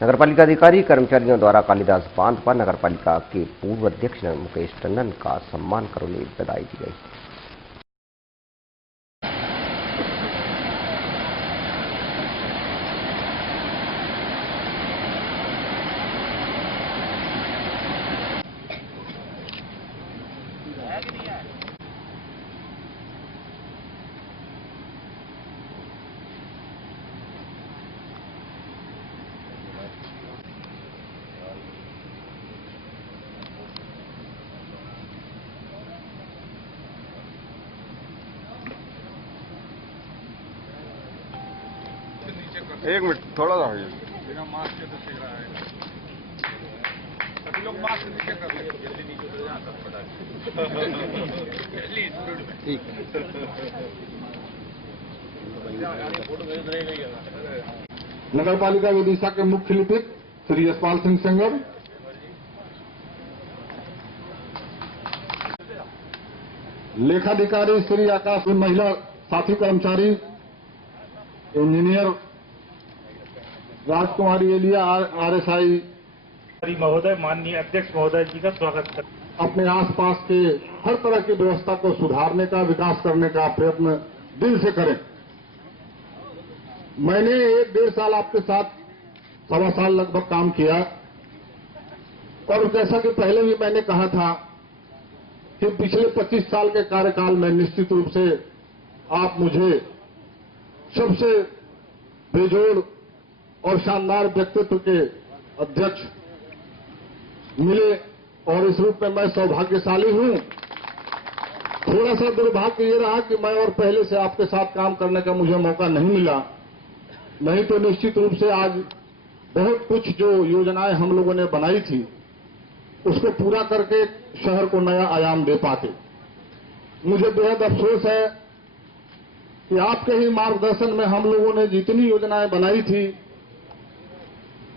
नगरपालिका अधिकारी कर्मचारियों द्वारा कालिदास बांध पर नगरपालिका के पूर्व अध्यक्ष मुकेश टंडन का सम्मान कर उन्हें बधाई दी गई। एक मिनट थोड़ा सा बिना मास्क के तो सही रहा है। सभी लोग मास्क नीचे कर ले, जल्दी नीचे उतर जाता ठीक नगर पालिका विदिशा के मुख्य लिपिक श्री यशपाल सिंह सेंगर, लेखाधिकारी श्री आकाश, महिला साथी कर्मचारी इंजीनियर राजकुमारी एलिया RSI महोदय, माननीय अध्यक्ष महोदय जी का स्वागत कर अपने आसपास के हर तरह की व्यवस्था को सुधारने का, विकास करने का प्रयत्न दिल से करें। मैंने 1-1.5 साल आपके साथ, 1.25 साल लगभग काम किया और जैसा कि पहले भी मैंने कहा था कि पिछले 25 साल के कार्यकाल में निश्चित रूप से आप मुझे सबसे बेजोड़ और शानदार व्यक्तित्व के अध्यक्ष मिले और इस रूप में मैं सौभाग्यशाली हूं। थोड़ा सा दुर्भाग्य ये रहा कि मैं और पहले से आपके साथ काम करने का मुझे मौका नहीं मिला, नहीं तो निश्चित रूप से आज बहुत कुछ जो योजनाएं हम लोगों ने बनाई थी उसको पूरा करके शहर को नया आयाम दे पाते। मुझे बेहद अफसोस है कि आपके ही मार्गदर्शन में हम लोगों ने जितनी योजनाएं बनाई थी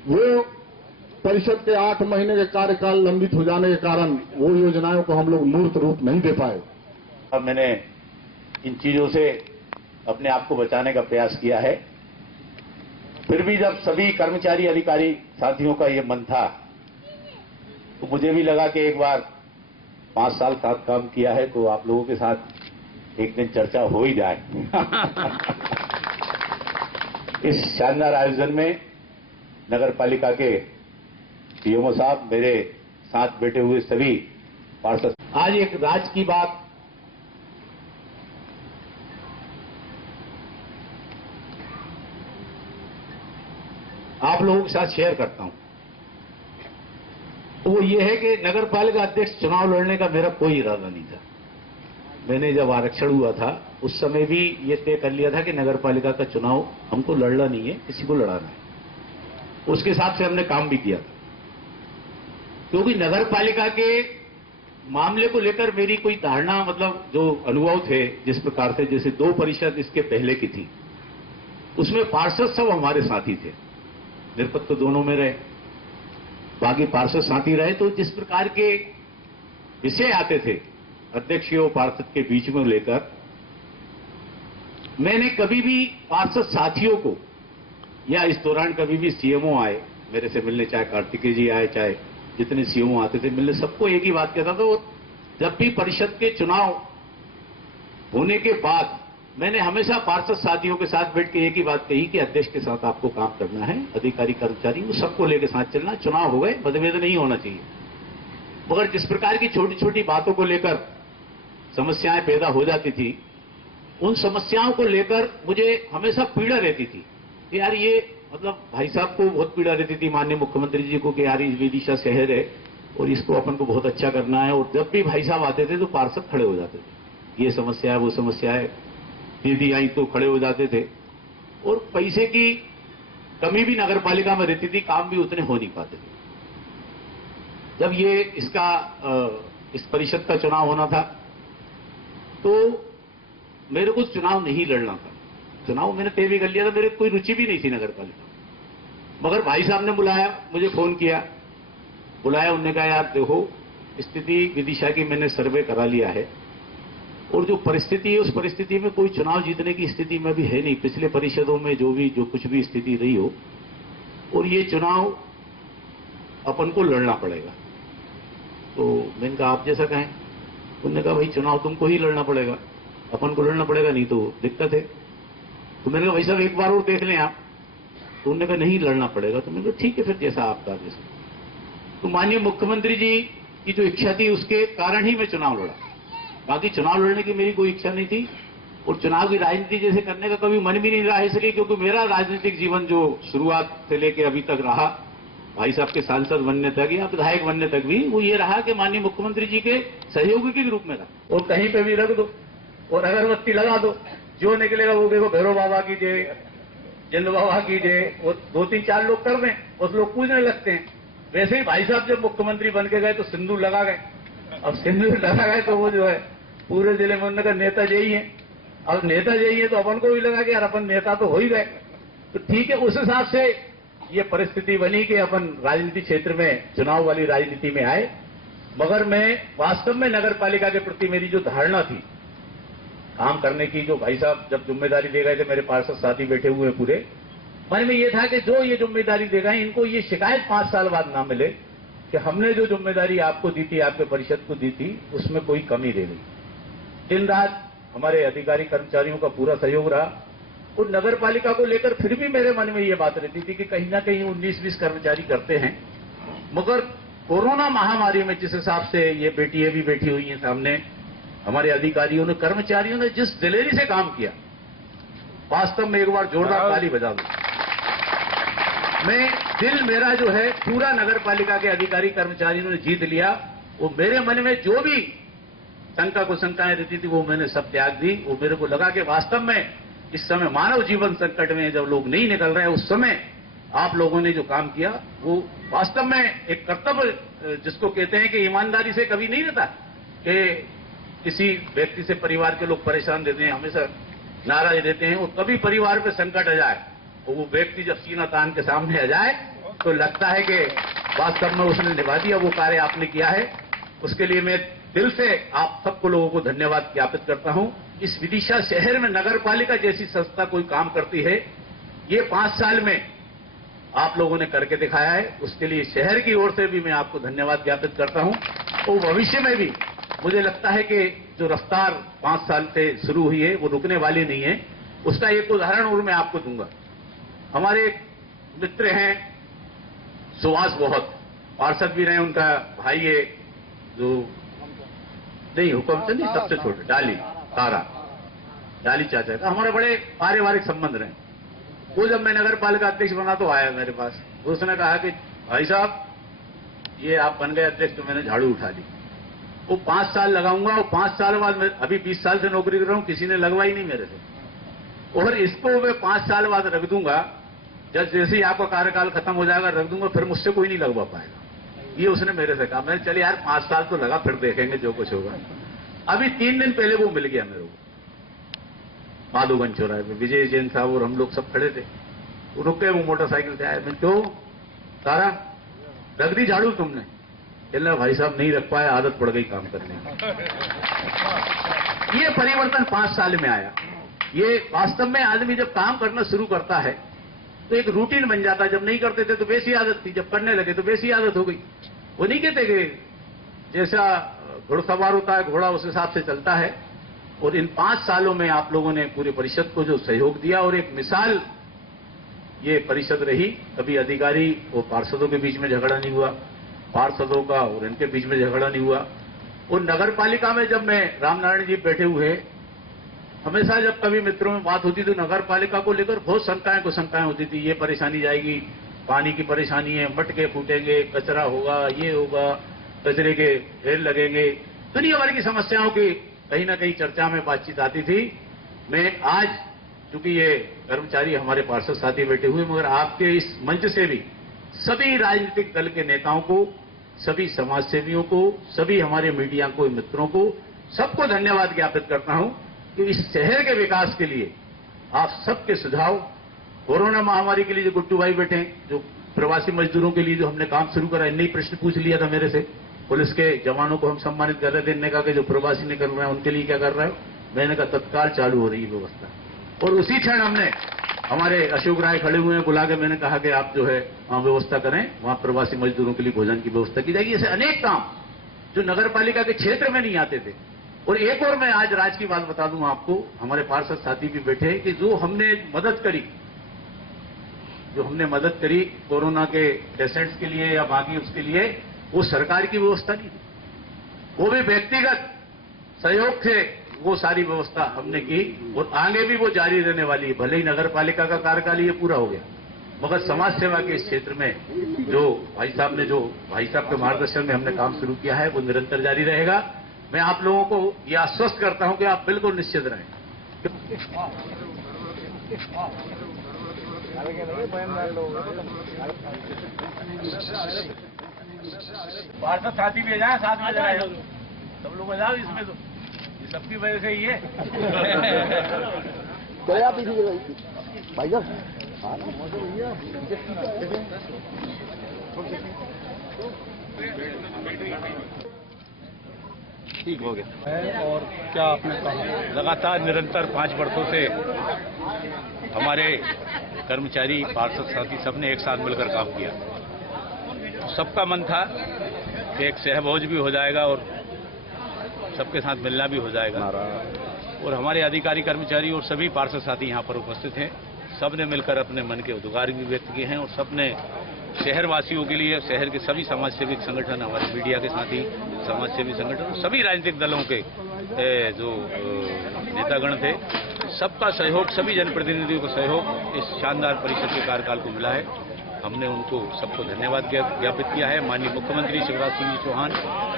वो परिषद के 8 महीने के कार्यकाल लंबित हो जाने के कारण वो योजनाओं को हम लोग मूर्त रूप नहीं दे पाए। अब मैंने इन चीजों से अपने आप को बचाने का प्रयास किया है। फिर भी जब सभी कर्मचारी अधिकारी साथियों का ये मन था तो मुझे भी लगा कि एक बार 5 साल साथ काम किया है तो आप लोगों के साथ एक दिन चर्चा हो ही जाए। इस शानदार आयोजन में नगर पालिका के सीएमओ साहब, मेरे साथ बैठे हुए सभी पार्षद, आज एक राज की बात आप लोगों के साथ शेयर करता हूं। वो ये है कि नगर पालिका अध्यक्ष चुनाव लड़ने का मेरा कोई इरादा नहीं था। मैंने जब आरक्षण हुआ था उस समय भी ये तय कर लिया था कि नगर पालिका का चुनाव हमको लड़ना नहीं है, किसी को लड़ाना है। उसके हिसाब से हमने काम भी किया था, क्योंकि नगर पालिका के मामले को लेकर मेरी कोई धारणा, मतलब जो अनुभव थे जिस प्रकार से, जैसे 2 परिषद इसके पहले की थी उसमें पार्षद सब हमारे साथी थे, निरपक्ष दोनों में रहे, बाकी पार्षद साथी रहे। तो जिस प्रकार के विषय आते थे अध्यक्ष और पार्षद के बीच में लेकर, मैंने कभी भी पार्षद साथियों को या इस दौरान कभी भी सीएमओ आए मेरे से मिलने, चाहे कार्तिकेय जी आए, चाहे जितने सीएमओ आते थे मिलने, सबको एक ही बात कहता था। वो जब भी परिषद के चुनाव होने के बाद मैंने हमेशा पार्षद साथियों के साथ बैठ के एक ही बात कही कि अध्यक्ष के साथ आपको काम करना है, अधिकारी कर्मचारी वो सबको लेकर साथ चलना, चुनाव हो गए मतभेद नहीं होना चाहिए। मगर जिस प्रकार की छोटी छोटी बातों को लेकर समस्याएं पैदा हो जाती थी, उन समस्याओं को लेकर मुझे हमेशा पीड़ा रहती थी कि यार ये, मतलब भाई साहब को बहुत पीड़ा रहती थी, माननीय मुख्यमंत्री जी को, कि यार ये विदिशा शहर है और इसको अपन को बहुत अच्छा करना है। और जब भी भाई साहब आते थे तो पार्षद खड़े हो जाते थे, ये समस्या है वो समस्या है, दीदी आई तो खड़े हो जाते थे। और पैसे की कमी भी नगर पालिका में रहती थी, काम भी उतने हो नहीं पाते थे। जब ये इस परिषद का चुनाव होना था तो मेरे को चुनाव नहीं लड़ना था, चुनाव मैंने तय भी कर लिया था, मेरे कोई रुचि भी नहीं थी नगर पालिका। मगर भाई साहब ने बुलाया, मुझे फोन किया, बुलाया, उन्होंने कहा यार देखो स्थिति विदिशा की मैंने सर्वे करा लिया है और जो परिस्थिति है उस परिस्थिति में कोई चुनाव जीतने की स्थिति में भी है नहीं। पिछले परिषदों में जो कुछ भी स्थिति रही हो और ये चुनाव अपन को लड़ना पड़ेगा। तो मैंने कहा आप जैसा कहें। उन्होंने कहा भाई चुनाव तुमको ही लड़ना पड़ेगा, अपन को लड़ना पड़ेगा, नहीं तो दिक्कत है। तो मैंने कहा भाई साहब एक बार और देख लें आप। तो उन्होंने कहा नहीं लड़ना पड़ेगा। तो मैंने कहा ठीक है फिर जैसा आपका जैसा। तो माननीय मुख्यमंत्री जी की जो इच्छा थी उसके कारण ही मैं चुनाव लड़ा, बाकी चुनाव लड़ने की मेरी कोई इच्छा नहीं थी। और चुनाव की राजनीति जैसे करने का कभी मन भी नहीं रहा, इसलिए क्योंकि मेरा राजनीतिक जीवन जो शुरुआत से लेकर अभी तक रहा, भाई साहब के सांसद बनने तक या विधायक बनने तक भी, वो ये रहा कि माननीय मुख्यमंत्री जी के सहयोगी के रूप में रहा। और कहीं पे भी रख दो और अगरबत्ती लगा दो, जो निकलेगा वो देखो भैरव बाबा की जय, जिंद बाबा की जय, वो 2-3-4 लोग कर दें, उस लोग पूजने लगते हैं। वैसे ही भाई साहब जब मुख्यमंत्री बन के गए तो सिंदूर लगा गए। अब सिंदूर लगा गए तो वो जो है पूरे जिले में उन्होंने कहा नेता यही है। अब नेता यही है तो अपन को भी लगा कि यार अपन नेता तो हो ही गए। तो ठीक है, उस हिसाब से ये परिस्थिति बनी कि अपन राजनीति क्षेत्र में चुनाव वाली राजनीति में आए। मगर मैं वास्तव में नगर पालिका के प्रति मेरी जो धारणा थी काम करने की, जो भाई साहब जब जिम्मेदारी दे गए थे, मेरे पार्षद साथी बैठे हुए हैं पूरे, मन में ये था कि जो ये जिम्मेदारी दे गए इनको ये शिकायत 5 साल बाद ना मिले कि हमने जो जिम्मेदारी आपको दी थी, आपके परिषद को दी थी, उसमें कोई कमी रह गई। दिन रात हमारे अधिकारी कर्मचारियों का पूरा सहयोग रहा। और नगर पालिका को लेकर फिर भी मेरे मन में ये बात रहती थी कि कहीं ना कहीं 19-20 कर्मचारी करते हैं, मगर कोरोना महामारी में जिस हिसाब से ये बेटियां भी बैठी हुई हैं सामने, हमारे अधिकारियों ने, कर्मचारियों ने जिस दिलेरी से काम किया, वास्तव में एक बार जोरदार ताली बजा दो। मैं दिल मेरा जो है पूरा नगर पालिका के अधिकारी कर्मचारियों ने जीत लिया। वो मेरे मन में जो भी शंका को शंकाएं रहती थी वो मैंने सब त्याग दी। वो मेरे को लगा कि वास्तव में इस समय मानव जीवन संकट में जब लोग नहीं निकल रहे हैं, उस समय आप लोगों ने जो काम किया वो वास्तव में एक कर्तव्य जिसको कहते हैं कि ईमानदारी से कभी नहीं रहता कि किसी व्यक्ति से परिवार के लोग परेशान रहते हैं, हमेशा नाराज रहते हैं। और कभी परिवार पे संकट आ जाए और वो व्यक्ति जब सीना तान के सामने आ जाए तो लगता है कि वास्तव में उसने निभा दिया वो कार्य आपने किया है। उसके लिए मैं दिल से आप सबको लोगों को धन्यवाद ज्ञापित करता हूं। इस विदिशा शहर में नगर पालिका जैसी संस्था कोई काम करती है, ये 5 साल में आप लोगों ने करके दिखाया है। उसके लिए शहर की ओर से भी मैं आपको धन्यवाद ज्ञापित करता हूं। और भविष्य में भी मुझे लगता है कि जो रफ्तार 5 साल से शुरू हुई है वो रुकने वाली नहीं है। उसका एक उदाहरण और मैं आपको दूंगा। हमारे एक मित्र हैं सुभाष, बहुत पार्षद भी रहे, उनका भाई है जो नहीं हुक्मचंद नहीं, सबसे छोटे डाली तारा, डाली चाचा का हमारे बड़े पारिवारिक संबंध रहे। वो जब मैं नगर पालिका अध्यक्ष बना तो आया मेरे पास, उसने कहा कि भाई साहब ये आप बन गए अध्यक्ष तो मैंने झाड़ू उठा ली। वो 5 साल लगाऊंगा और 5 साल बाद मैं अभी 20 साल से नौकरी कर रहा हूं, किसी ने लगवाई नहीं मेरे से। और इसको मैं 5 साल बाद रख दूंगा, जब जैसे ही आपका कार्यकाल खत्म हो जाएगा रख दूंगा, फिर मुझसे कोई नहीं लगवा पाएगा। ये उसने मेरे से कहा। मैंने चले यार 5 साल तो लगा, फिर देखेंगे जो कुछ होगा। अभी 3 दिन पहले वो मिल गया मेरे को माधोगंज चौराहे पे, विजय जैन साहब और हम लोग सब खड़े थे। वो रुक गए, वो मोटरसाइकिल से आए। मैं क्यों तारा रख दी झाड़ू तुमने? कहना भाई साहब नहीं रख पाया, आदत पड़ गई काम करने की। ये परिवर्तन 5 साल में आया। ये वास्तव में आदमी जब काम करना शुरू करता है तो एक रूटीन बन जाता है। जब नहीं करते थे तो वैसी आदत थी, जब करने लगे तो वैसी आदत हो गई। वो नहीं कहते कि जैसा घुड़सवार होता है घोड़ा उस हिसाब से चलता है। और इन 5 सालों में आप लोगों ने पूरे परिषद को जो सहयोग दिया और एक मिसाल ये परिषद रही। कभी अधिकारी और पार्षदों के बीच में झगड़ा नहीं हुआ, पार्षदों का और इनके बीच में झगड़ा नहीं हुआ। और नगर पालिका में जब मैं रामनारायण जी बैठे हुए, हमेशा जब कभी मित्रों में बात होती तो नगर पालिका को लेकर बहुत शंकाएं होती थी। ये परेशानी जाएगी, पानी की परेशानी है, मटके फूटेंगे, कचरा होगा, ये होगा, कचरे के ढेर लगेंगे, दुनिया भर की समस्याओं की कहीं ना कहीं चर्चा में बातचीत आती थी। मैं आज चूंकि ये कर्मचारी हमारे पार्षद साथी बैठे हुए, मगर आपके इस मंच से भी सभी राजनीतिक दल के नेताओं को, सभी समाज सेवियों को, सभी हमारे मीडिया को, मित्रों को, सबको धन्यवाद ज्ञापित करता हूं कि इस शहर के विकास के लिए आप सबके सुझाव, कोरोना महामारी के लिए जो गुड्डू भाई बैठे हैं, जो प्रवासी मजदूरों के लिए जो हमने काम शुरू करा, इन्हें प्रश्न पूछ लिया था मेरे से। पुलिस के जवानों को हम सम्मानित कर रहे थे, इन्होंने कहा कि जो प्रवासी नहीं कर रहे हैं उनके लिए क्या कर रहे हो? मैंने कहा तत्काल चालू हो रही है व्यवस्था। और उसी क्षण हमने हमारे अशोक राय खड़े हुए हैं, बुला के मैंने कहा कि आप जो है वहां व्यवस्था करें, वहां प्रवासी मजदूरों के लिए भोजन की व्यवस्था की जाएगी। ऐसे अनेक काम जो नगर पालिका के क्षेत्र में नहीं आते थे। और एक और मैं आज राज की बात बता दूं आपको, हमारे पार्षद साथी भी बैठे हैं कि जो हमने मदद करी कोरोना के पेशेंट्स के लिए या बाकी उसके लिए, वो सरकार की व्यवस्था नहीं थी, वो भी व्यक्तिगत सहयोग से वो सारी व्यवस्था हमने की और आगे भी वो जारी रहने वाली है। भले ही नगर पालिका का कार्यकाल ये पूरा हो गया, मगर समाज सेवा के इस क्षेत्र में जो भाई साहब के मार्गदर्शन में हमने काम शुरू किया है वो निरंतर जारी रहेगा। मैं आप लोगों को ये आश्वस्त करता हूं कि आप बिल्कुल निश्चित रहें। पार्षद साथी भी जाए, साथ में जाए, सब लोग जाओ, इसमें तो ये सबकी वजह से ही है। तो आप भाई साहब ठीक हो गया। और क्या आपने कहा, लगातार निरंतर 5 वर्षों से हमारे कर्मचारी, पार्षद साथी सबने एक साथ मिलकर काम किया। सबका मन था कि एक सहभोज भी हो जाएगा और सबके साथ मिलना भी हो जाएगा। और हमारे अधिकारी, कर्मचारी और सभी पार्षद साथी यहाँ पर उपस्थित हैं। सबने मिलकर अपने मन के उद्गार भी व्यक्त किए हैं और सबने शहरवासियों के लिए, शहर के सभी समाज सेविक संगठन, हमारे मीडिया के साथी समाज सेवी संगठन, सभी राजनीतिक दलों के जो नेतागण थे, सबका सहयोग, सभी जनप्रतिनिधियों का सहयोग इस शानदार परिषद के कार्यकाल को मिला है। हमने उनको सबको धन्यवाद ज्ञापित किया है। माननीय मुख्यमंत्री शिवराज सिंह जी चौहान,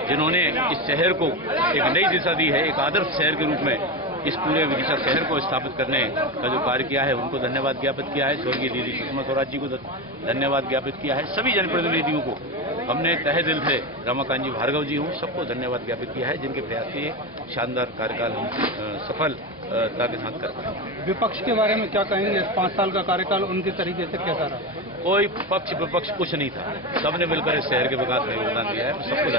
जिन्होंने इस शहर को एक नई दिशा दी है, एक आदर्श शहर के रूप में इस पूरे विदिशा शहर को स्थापित करने का जो कार्य किया है, उनको धन्यवाद ज्ञापित किया है। स्वर्गीय दीदी सुषमा स्वराज जी को धन्यवाद ज्ञापित किया है। सभी जनप्रतिनिधियों को हमने तहे दिल से, रमाकांत जी, भार्गव जी हूँ, सबको धन्यवाद ज्ञापित किया है, जिनके प्रयास से शानदार कार्यकाल हम सफलता के साथ कर पाए। विपक्ष के बारे में क्या कहेंगे? 5 साल का कार्यकाल उनके तरीके से कैसा रहा? कोई पक्ष विपक्ष कुछ नहीं था, सबने मिलकर इस शहर के विकास में योगदान दिया है। सबको